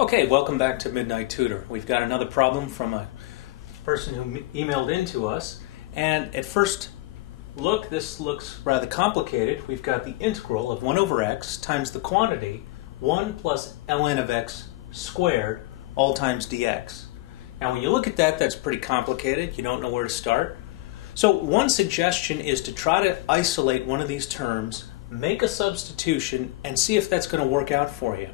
Okay, welcome back to Midnight Tutor. We've got another problem from a person who emailed in to us, and at first look, this looks rather complicated. We've got the integral of 1 over x times the quantity 1 plus ln of x squared all times dx. Now when you look at that, that's pretty complicated. You don't know where to start. So one suggestion is to try to isolate one of these terms, make a substitution, and see if that's going to work out for you.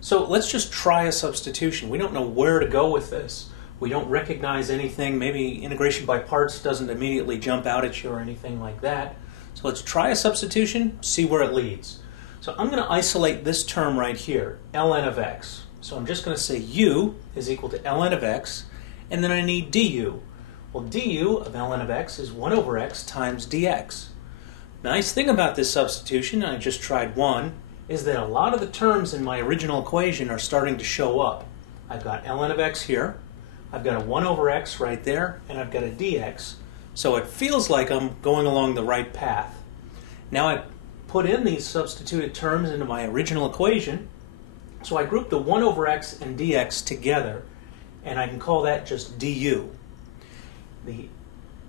So let's just try a substitution. We don't know where to go with this. We don't recognize anything. Maybe integration by parts doesn't immediately jump out at you or anything like that. So let's try a substitution, see where it leads. So I'm going to isolate this term right here, ln of x. So I'm just going to say u is equal to ln of x, and then I need du. Well, du of ln of x is 1 over x times dx. Nice thing about this substitution, I just tried one, is that a lot of the terms in my original equation are starting to show up. I've got ln of x here, I've got a 1 over x right there, and I've got a dx. So it feels like I'm going along the right path. Now I put in these substituted terms into my original equation, so I group the 1 over x and dx together, and I can call that just du. The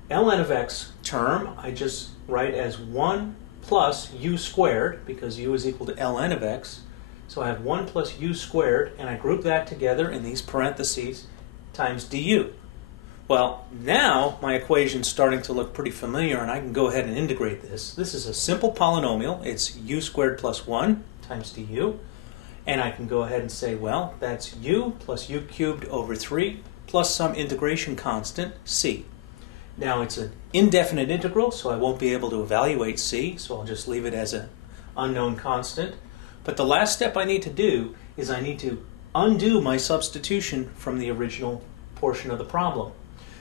ln of x term I just write as 1 plus u squared, because u is equal to ln of x. So I have 1 plus u squared, and I group that together in these parentheses times du. Well, now my equation's starting to look pretty familiar, and I can go ahead and integrate this. This is a simple polynomial. It's u squared plus 1 times du. And I can go ahead and say, well, that's u plus u cubed over 3 plus some integration constant, c. Now it's an indefinite integral, so I won't be able to evaluate c, so I'll just leave it as an unknown constant. But the last step I need to do is I need to undo my substitution from the original portion of the problem.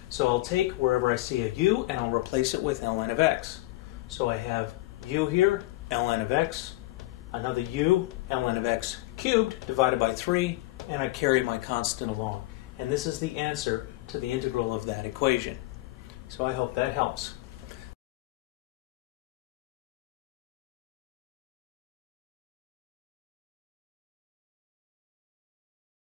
So I'll take wherever I see a u and I'll replace it with ln of x. So I have u here, ln of x, another u, ln of x cubed divided by 3, and I carry my constant along. And this is the answer to the integral of that equation. So I hope that helps.